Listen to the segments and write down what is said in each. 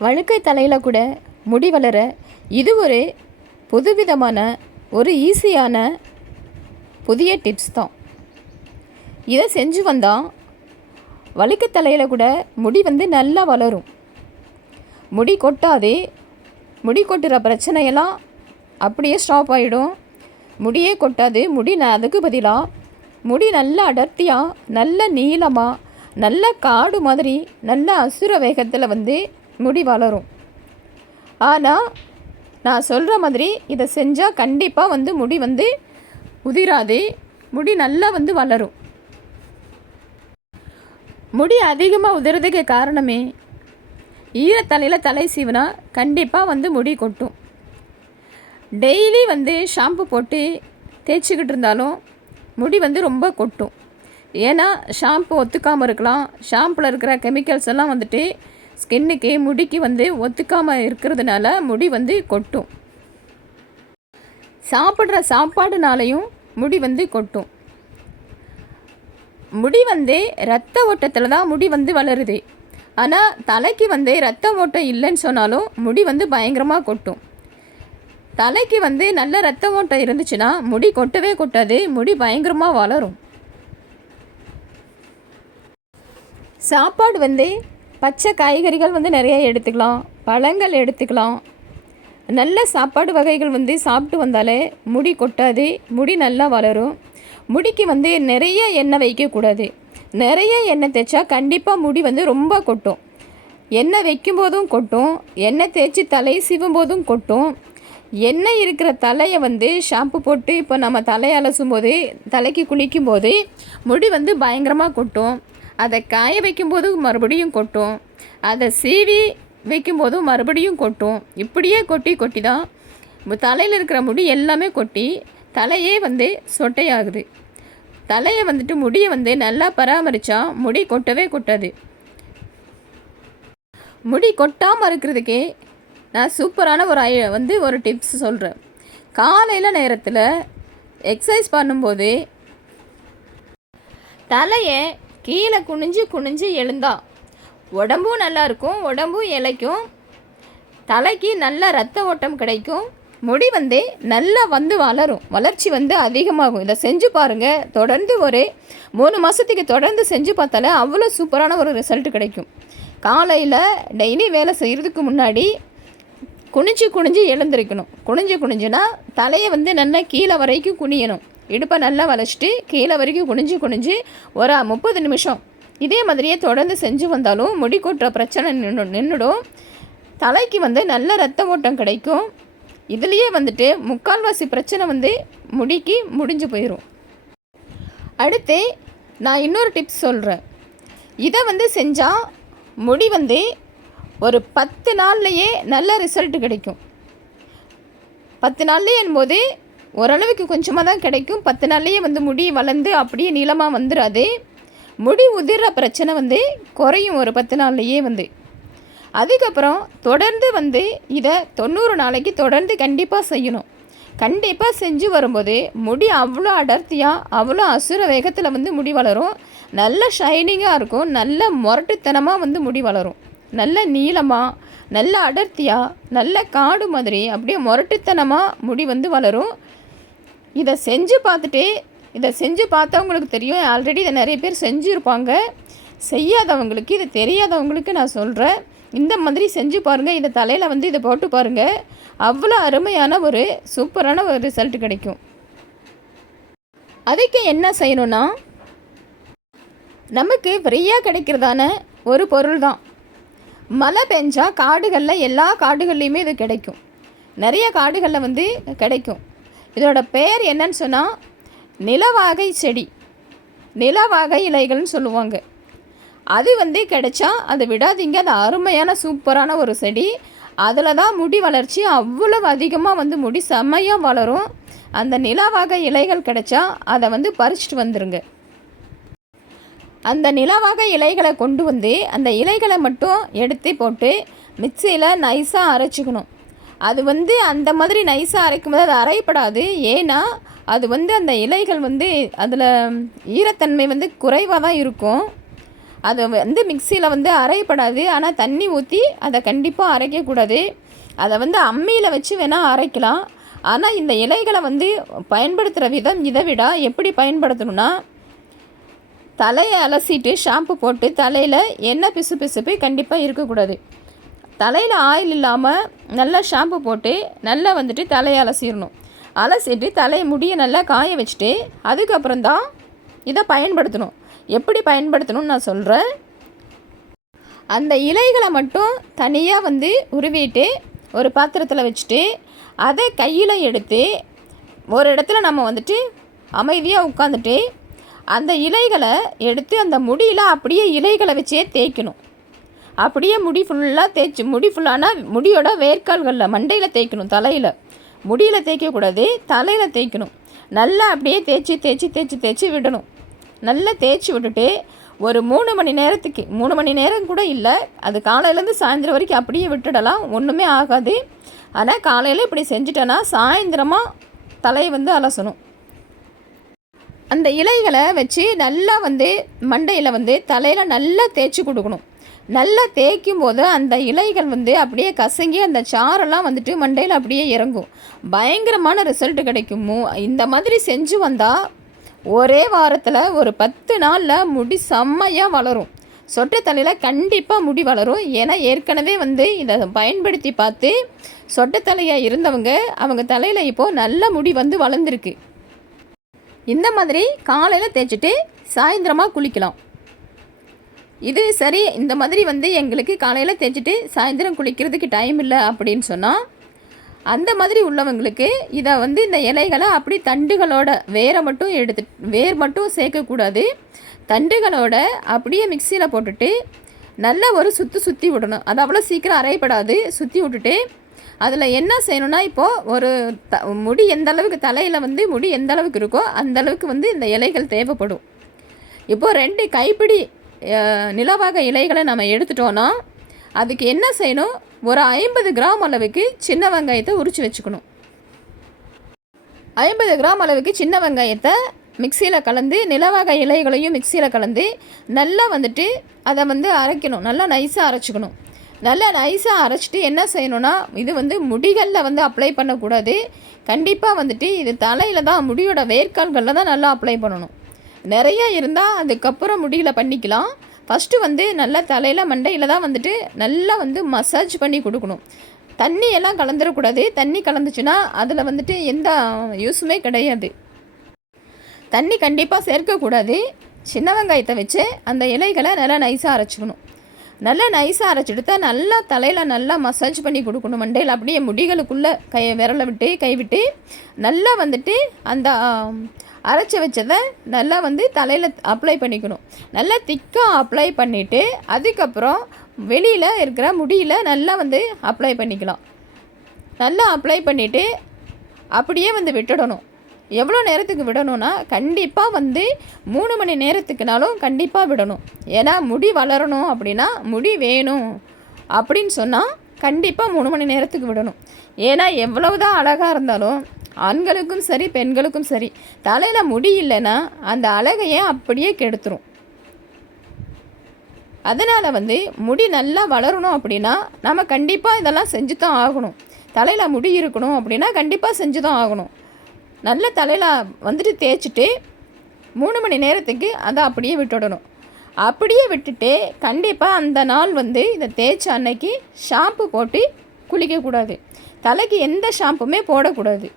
வழுக்கை தலையில் கூட முடி வளர இது ஒரு புதுவிதமான ஒரு ஈஸியான புதிய டிப்ஸ் தான். இதை செஞ்சு வந்தால் வழுக்கை தலையில் கூட முடி வந்து நல்லா வளரும். முடி கொட்டாதே முடி கொட்டுற பிரச்சனையெல்லாம் அப்படியே ஸ்டாப் ஆகிடும் முடியே கொட்டாது முடி ந அதுக்கு பதிலாக முடி நல்ல அடர்த்தியாக நல்ல நீளமாக நல்ல காடு மாதிரி நல்ல அசுர வேகத்தில் வந்து முடி வளரும். ஆனால் நான் சொல்கிற மாதிரி இதை செஞ்சால் கண்டிப்பாக வந்து முடி வந்து உதிராது. முடி நல்லா வந்து வளரும். முடி அதிகமாக உதிரதுக்கு காரணமே ஈரத்தலையில் தலை சீவினா கண்டிப்பாக வந்து முடி கொட்டும். டெய்லி வந்து ஷாம்பு போட்டு தேய்ச்சிக்கிட்டு இருந்தாலும் முடி வந்து ரொம்ப கொட்டும். ஏன்னா ஷாம்பு ஒத்துக்காமல் இருக்கலாம். ஷாம்பில் இருக்கிற கெமிக்கல்ஸ் எல்லாம் வந்துட்டு ஸ்கின்னுக்கு முடிக்கு வந்து ஒத்துக்காமல் இருக்கிறதுனால முடி வந்து கொட்டும். சாப்பிட்ற சாப்பாடுனாலையும் முடி வந்து கொட்டும். முடி வந்து ரத்த ஓட்டத்தில் தான் முடி வந்து வளருது. ஆனால் தலைக்கு வந்து ரத்த ஓட்டம் இல்லைன்னு சொன்னாலும் முடி வந்து பயங்கரமாக கொட்டும். தலைக்கு வந்து நல்ல ரத்த ஓட்டம் இருந்துச்சுன்னா முடி கொட்டவே கொட்டாது முடி பயங்கரமாக வளரும். சாப்பாடு வந்து பச்சை காய்கறிகள் வந்து நிறைய எடுத்துக்கலாம் பழங்கள் எடுத்துக்கலாம். நல்ல சாப்பாடு வகைகள் வந்து சாப்பிட்டு வந்தாலே முடி கொட்டாது முடி நல்லா வளரும். முடிக்கு வந்து நிறைய எண்ணெய் வைக்கக்கூடாது. நிறைய எண்ணெய் தேய்ச்சா கண்டிப்பாக முடி வந்து ரொம்ப கொட்டும். எண்ணெய் வைக்கும்போதும் கொட்டும் எண்ணெய் தேய்ச்சி தலை சிவும் போதும் கொட்டும். எண்ணெய் இருக்கிற தலையை வந்து ஷாம்பு போட்டு இப்போ நம்ம தலையை அலசும் போது தலைக்கு குளிக்கும் போது முடி வந்து பயங்கரமாக கொட்டும். அதை காய வைக்கும்போது மறுபடியும் கொட்டும். அதை சீவி வைக்கும்போதும் மறுபடியும் கொட்டும். இப்படியே கொட்டி கொட்டி தான் தலையில் இருக்கிற முடி எல்லாமே கொட்டி தலையே வந்து சொட்டையாகுது. தலையை வந்துட்டு முடியை வந்து நல்லா பராமரித்தா முடி கொட்டவே கொட்டாது. முடி கொட்டாமல் இருக்கிறதுக்கே நான் சூப்பரான ஒரு ஐ வந்து ஒரு டிப்ஸ் சொல்கிறேன் காலையில் நேரத்தில் எக்ஸசைஸ் பண்ணும்போது தலையை கீழே குனிஞ்சு குனிஞ்சு எழுந்தா. உடம்பும் நல்லா இருக்கும் உடம்பும் இளைக்கும். தலைக்கு நல்ல ரத்த ஓட்டம் கிடைக்கும். முடி வந்து நல்லா வந்து வளரும். வளர்ச்சி வந்து அதிகமாகும். இதை செஞ்சு பாருங்கள் தொடர்ந்து ஒரு மூணு மாதத்துக்கு தொடர்ந்து செஞ்சு பார்த்தாலே அவ்வளோ சூப்பரான ஒரு ரிசல்ட் கிடைக்கும். காலையில் டெய்லி வேலை செய்கிறதுக்கு முன்னாடி குனிஞ்சு குனிஞ்சு எழுந்திருக்கணும். குனிஞ்சு குனிஞ்சுனா தலையை வந்து நல்லா கீழே வரைக்கும் குனியணும். இடுப்பை நல்லா வளைச்சிட்டு கீழே வரைக்கும் குனிஞ்சு குனிஞ்சு ஒரு முப்பது நிமிஷம். இதே மாதிரியே தொடர்ந்து செஞ்சு வந்தாலும் முடி கொட்டுற பிரச்சனை நின்று நின்றுடும் தலைக்கு வந்து நல்ல ரத்த ஓட்டம் கிடைக்கும். இதுலேயே வந்துட்டு முக்கால்வாசி பிரச்சனை வந்து முடிக்கு முடிஞ்சு போயிடும் அடுத்து நான் இன்னொரு டிப்ஸ் சொல்கிறேன் இதை வந்து செஞ்சால் முடி வந்து ஒரு பத்து நாள்லையே நல்ல ரிசல்ட் கிடைக்கும். பத்து நாள்லேயே என்போது ஓரளவுக்கு கொஞ்சமாக தான் கிடைக்கும். பத்து நாள்லேயே வந்து முடி வளர்ந்து அப்படியே நீளமாக வந்துடாது முடி உதிர்ற பிரச்சனை வந்து குறையும் ஒரு பத்து நாள்லேயே வந்து. அதுக்கப்புறம் தொடர்ந்து வந்து இதை தொண்ணூறு நாளைக்கு தொடர்ந்து கண்டிப்பாக செய்யணும். கண்டிப்பாக செஞ்சு வரும்போது முடி அவ்வளோ அடர்த்தியாக அவ்வளோ அசுர வேகத்தில் வந்து முடி வளரும். நல்ல ஷைனிங்காக இருக்கும். நல்ல முரட்டுத்தனமாக வந்து முடி வளரும். நல்ல நீளமாக நல்ல அடர்த்தியாக நல்ல காடு மாதிரி அப்படியே முரட்டுத்தனமாக முடி வந்து வளரும். இதை செஞ்சு பார்த்துட்டு இதை செஞ்சு பார்த்தவங்களுக்கு தெரியும். ஆல்ரெடி இதை நிறைய பேர் செஞ்சுருப்பாங்க. செய்யாதவங்களுக்கு இது தெரியாதவங்களுக்கு நான் சொல்கிறேன் இந்த மாதிரி செஞ்சு பாருங்கள் இதை தலையில் வந்து இதை போட்டு பாருங்கள் அவ்வளோ அருமையான ஒரு சூப்பரான ஒரு ரிசல்ட் கிடைக்கும். அதுக்கு என்ன செய்யணும்னா நமக்கு ஃப்ரீயாக கிடைக்கிறதான ஒரு பொருள் தான். மழை பெஞ்சால் காடுகளில் எல்லா காடுகள்லேயுமே இது கிடைக்கும். நிறைய காடுகளில் வந்து கிடைக்கும். இதோட பெயர் என்னன்னு சொன்னால் நிலவாகை செடி. நிலவாகை இலைகள்னு சொல்லுவாங்க. அது வந்து கிடைச்சா அதை விடாதீங்க. அது அருமையான சூப்பரான ஒரு செடி. அதில் தான் முடி வளர்ச்சி அவ்வளவு அதிகமாக வந்து முடி செம்மையாக வளரும். அந்த நிலாவாக இலைகள் கிடைச்சா அதை வந்து பறிச்சிட்டு வந்துடுங்க அந்த நிலவாக இலைகளை கொண்டு வந்து அந்த இலைகளை மட்டும் எடுத்து போட்டு மிக்சியில் நைஸாக அரைச்சிக்கணும். அது வந்து அந்த மாதிரி நைஸாக அரைக்கும் போது அது அரைப்படாது. ஏன்னா அது வந்து அந்த இலைகள் வந்து அதில் ஈரத்தன்மை வந்து குறைவாக தான் இருக்கும். அது வந்து மிக்சியில் வந்து அரைப்படாது. ஆனால் தண்ணி ஊற்றி அதை கண்டிப்பாக அரைக்கக்கூடாது அதை வந்து அம்மியில் வச்சு வேணால் அரைக்கலாம். ஆனால் இந்த இலைகளை வந்து பயன்படுத்துகிற விதம் இதை விட எப்படி பயன்படுத்தணும்னா தலையை அலசிட்டு ஷாம்பு போட்டு தலையில் எண்ணெய் பிசு பிசுப்பு கண்டிப்பாக இருக்கக்கூடாது. தலையில் ஆயில் இல்லாமல் நல்லா ஷாம்பு போட்டு நல்லா வந்துட்டு தலையை அலசிடணும். அலசிட்டு தலையை முடியை நல்லா காய வச்சுட்டு அதுக்கப்புறம் தான் இதை பயன்படுத்தணும். எப்படி பயன்படுத்தணும்னு நான் சொல்கிறேன் அந்த இலைகளை மட்டும் தனியாக வந்து உருவிட்டு ஒரு பாத்திரத்தில் வச்சுட்டு அதை கையில் எடுத்து ஒரு இடத்துல நம்ம வந்துட்டு அமைதியாக உட்காந்துட்டு அந்த இலைகளை எடுத்து அந்த முடியில் அப்படியே இலைகளை வச்சே தேய்க்கணும். அப்படியே முடி ஃபுல்லாக தேய்ச்சி முடி ஃபுல்லானா முடியோட வேர்க்கால்களில் மண்டையில் தேய்க்கணும் தலையில். முடியில் தேய்க்கக்கூடாது தலையில் தேய்க்கணும். நல்லா அப்படியே தேய்ச்சி தேய்ச்சி தேய்ச்சி தேய்ச்சி விடணும். நல்லா தேய்ச்சி விட்டுட்டு ஒரு மூணு மணி நேரத்துக்கு மூணு மணி நேரம் கூட இல்லை அது காலையிலேருந்து சாயந்தரம் வரைக்கும் அப்படியே விட்டுடலாம் ஒன்றுமே ஆகாது. ஆனால் காலையில் இப்படி செஞ்சுட்டேன்னா சாயந்தரமாக தலையை வந்து அலசணும். அந்த இலைகளை வச்சு நல்லா வந்து மண்டையில் வந்து தலையில் நல்லா தேய்ச்சி கொடுக்கணும். நல்லா தேய்க்கும் போது அந்த இலைகள் வந்து அப்படியே கசங்கி அந்த சாரெல்லாம் வந்துட்டு மண்டையில் அப்படியே இறங்கும். பயங்கரமான ரிசல்ட் கிடைக்குமோ. இந்த மாதிரி செஞ்சு வந்தால் ஒரே வாரத்தில் ஒரு பத்து நாளில் முடி செம்மையாக வளரும். சொட்டை தலையில் கண்டிப்பாக முடி வளரும். ஏன்னா ஏற்கனவே வந்து இதை பயன்படுத்தி பார்த்து சொட்டை தலையாக இருந்தவங்க அவங்க தலையில் இப்போது நல்ல முடி வந்து வளர்ந்துருக்கு. இந்த மாதிரி காலையில் தேய்ச்சிட்டு சாயந்தரமாக குளிக்கலாம். இது சரி இந்த மாதிரி வந்து எங்களுக்கு காலையில் தேய்ச்சிட்டு சாயந்தரம் குளிக்கிறதுக்கு டைம் இல்லை அப்படின்னு சொன்னால் அந்த மாதிரி உள்ளவங்களுக்கு இதை வந்து இந்த இலைகளை அப்படி தண்டுகளோட வேரை மட்டும் எடுத்து வேர் மட்டும் சேர்க்கக்கூடாது. தண்டுகளோட அப்படியே மிக்சியில் போட்டுட்டு நல்ல ஒரு சுற்றி சுற்றி விடணும். அது அவ்வளோ சீக்கிரம் அரைப்படாது. சுற்றி விட்டுட்டு அதில் என்ன செய்யணும்னா இப்போது ஒரு த முடி எந்த அளவுக்கு தலையில் வந்து முடி எந்த அளவுக்கு இருக்கோ அந்த அளவுக்கு வந்து இந்த இலைகள் தேவைப்படும். இப்போது ரெண்டு கைப்பிடி நிலவாக இலைகளை நம்ம எடுத்துட்டோன்னா அதுக்கு என்ன செய்யணும்? ஒரு ஐம்பது கிராம் அளவுக்கு சின்ன வெங்காயத்தை உரித்து வச்சுக்கணும். ஐம்பது கிராம் அளவுக்கு சின்ன வெங்காயத்தை மிக்சியில் கலந்து நிலவாக இலைகளையும் மிக்சியில் கலந்து நல்லா வந்துட்டு அதை வந்து அரைக்கணும். நல்லா நைஸாக அரைச்சிக்கணும். நல்லா நைஸாக அரைச்சிட்டு என்ன செய்யணும்னா இது வந்து முடிகளில் வந்து அப்ளை பண்ணக்கூடாது. கண்டிப்பாக வந்துட்டு இது தலையில் தான் முடியோட வேர்க்கால்களில் தான் நல்லா அப்ளை பண்ணணும். நிறைய இருந்தால் அதுக்கப்புறம் முடியில் பண்ணிக்கலாம். ஃபஸ்ட்டு வந்து நல்லா தலையில் மண்டையில் தான் வந்துட்டு நல்லா வந்து மசாஜ் பண்ணி கொடுக்கணும். தண்ணி எல்லாம் கலந்துடக்கூடாது தண்ணி கலந்துச்சுன்னா அதில் வந்துட்டு எந்த யூஸுமே கிடையாது. தண்ணி கண்டிப்பாக சேர்க்கக்கூடாது. சின்ன வெங்காயத்தை வச்சு அந்த இலைகளை நல்லா நைஸாக அரைச்சிக்கணும். நல்லா நைஸாக அரைச்செடுத்தா நல்லா தலையில் நல்லா மசாஜ் பண்ணி கொடுக்கணும். மண்டையில் அப்படியே முடிகளுக்குள்ளே கை விரலை விட்டு கைவிட்டு நல்லா வந்துட்டு அந்த அரைச்சி வச்சதை நல்லா வந்து தலையில் அப்ளை பண்ணிக்கணும். நல்லா திக்காக அப்ளை பண்ணிவிட்டு அதுக்கப்புறம் வெளியில் இருக்கிற முடியில் நல்லா வந்து அப்ளை பண்ணிக்கலாம். நல்லா அப்ளை பண்ணிவிட்டு அப்படியே வந்து விட்டுடணும். எவ்வளோ நேரத்துக்கு விடணும்னா கண்டிப்பாக வந்து மூணு மணி நேரத்துக்குனாலும் கண்டிப்பாக விடணும். ஏன்னா முடி வளரணும் அப்படின்னா முடி வேணும் அப்படின்னு சொன்னால் கண்டிப்பாக மூணு மணி நேரத்துக்கு விடணும். ஏன்னா எவ்வளவு தான் அழகாக இருந்தாலும் ஆண்களுக்கும் சரி பெண்களுக்கும் சரி தலையில் முடி இல்லைன்னா அந்த அழகையே அப்படியே கெடுத்துரும். அதனால் வந்து முடி நல்லா வளரணும் அப்படின்னா நம்ம கண்டிப்பாக இதெல்லாம் செஞ்சு தான் ஆகணும். தலையில் முடி இருக்கணும் அப்படின்னா கண்டிப்பாக செஞ்சு தான் ஆகணும். நல்ல தலையில் வந்துட்டு தேய்ச்சிட்டு மூணு மணி நேரத்துக்கு அதை அப்படியே விட்டுடணும். அப்படியே விட்டுட்டு கண்டிப்பாக அந்த நாள் வந்து இதை தேய்ச்ச அன்னைக்கு ஷாம்பு போட்டு குளிக்கக்கூடாது. தலைக்கு எந்த ஷாம்புமே போடக்கூடாது.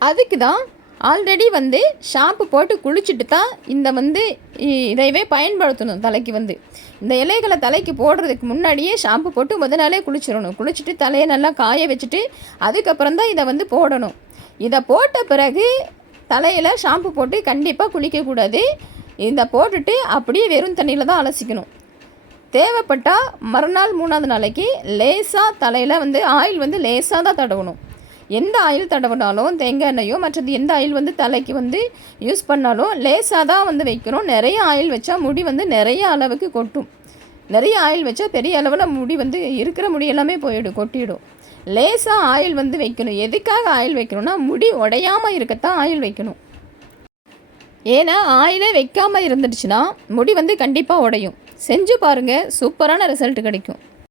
அதுக்கு தான் ஆல்ரெடி வந்து ஷாம்பு போட்டு குளிச்சுட்டு தான் இந்த வந்து இ- இதையவே பயன்படுத்தணும் தலைக்கு வந்து. இந்த இலைகளை தலைக்கு போடுறதுக்கு முன்னாடியே ஷாம்பு போட்டு முத நாளே குளிச்சிடணும். குளிச்சுட்டு தலையை நல்லா காய வச்சுட்டு அதுக்கப்புறம் தான் இதை வந்து போடணும். இதை போட்ட பிறகு தலையில் ஷாம்பு போட்டு கண்டிப்பாக குளிக்கக்கூடாது இதை போட்டுட்டு அப்படியே வெறும் தண்ணியில் தான் அலசிக்கணும். தேவைப்பட்டால் மறுநாள் மூணாவது நாளைக்கு லேசாக தலையில் வந்து ஆயில் வந்து லேசாக தான் தடவணும். எந்த ஆயில் தடவினாலும் தேங்காய் எண்ணெயோ மற்றது எந்த ஆயில் வந்து தலைக்கு வந்து யூஸ் பண்ணாலும் லேசாக தான் வந்து வைக்கணும் நிறைய ஆயில் வச்சா முடி வந்து நிறைய அளவுக்கு கொட்டும். நிறைய ஆயில் வச்சா பெரிய அளவில் முடி வந்து இருக்கிற முடி எல்லாமே போயிடும் கொட்டிடும். லேசாக ஆயில் வந்து வைக்கணும். எதுக்காக ஆயில் வைக்கணும்னா முடி உடையாமல் இருக்கத்தான் ஆயில் வைக்கணும். ஏன்னா ஆயிலே வைக்காமல் இருந்துடுச்சுன்னா முடி வந்து கண்டிப்பாக உடையும். செஞ்சு பாருங்கள் சூப்பரான ரிசல்ட் கிடைக்கும்.